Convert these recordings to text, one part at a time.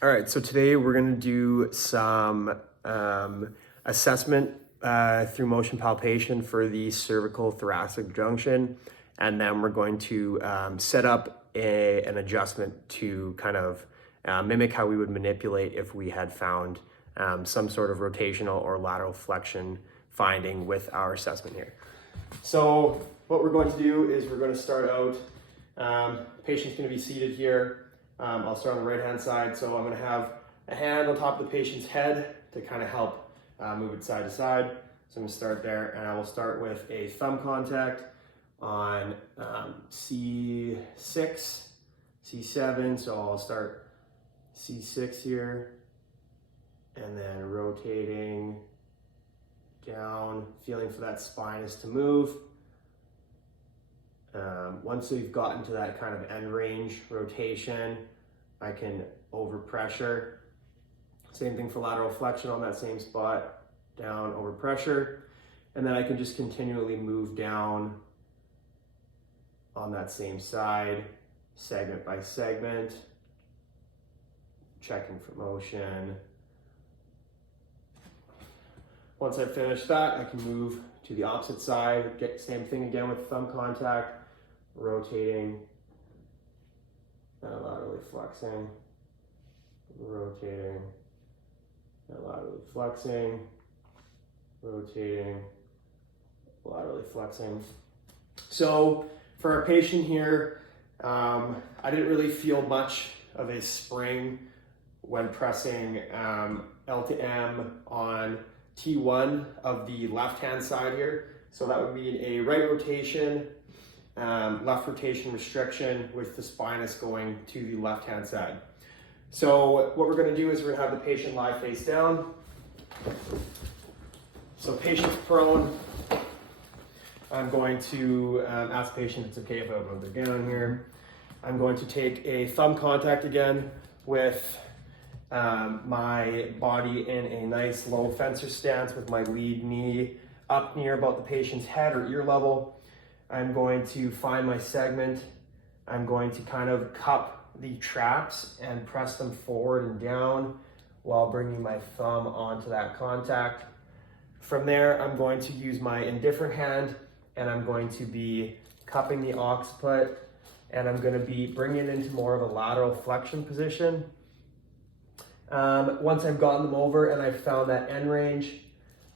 All right, so today we're gonna do some assessment through motion palpation for the cervical thoracic junction. And then we're going to set up an adjustment to kind of mimic how we would manipulate if we had found some sort of rotational or lateral flexion finding with our assessment here. So what we're going to do is we're going to start out, patient's going to be seated here. I'll start on the right hand side. So I'm going to have a hand on top of the patient's head to kind of help move it side to side. So I'm going to start there, and I will start with a thumb contact on C6, C7. So I'll start C6 here and then rotating down, feeling for that spinous to move. Once we've gotten to that kind of end range rotation, I can overpressure. Same thing for lateral flexion on that same spot, down, overpressure. And then I can just continually move down on that same side, segment by segment, checking for motion. Once I've finished that, I can move to the opposite side, get the same thing again with thumb contact, rotating, and laterally flexing, rotating, and laterally flexing, rotating, laterally flexing. So for our patient here, I didn't really feel much of a spring when pressing L to M on T1 of the left-hand side here. So that would be a right rotation, left rotation restriction with the spinous going to the left-hand side. So what we're going to do is we're going to have the patient lie face down. So patient's prone. I'm going to ask the patient if it's okay if I move their gown here. I'm going to take a thumb contact again with my body in a nice low fencer stance with my lead knee up near about the patient's head or ear level. I'm going to find my segment. I'm going to kind of cup the traps and press them forward and down while bringing my thumb onto that contact. From there, I'm going to use my indifferent hand and I'm going to be cupping the occiput, and I'm going to be bringing it into more of a lateral flexion position. Once I've gotten them over and I've found that end range,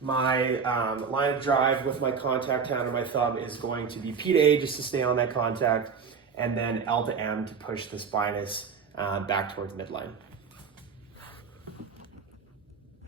my line of drive with my contact hand and my thumb is going to be P to A just to stay on that contact, and then L to M to push the spinous back towards midline.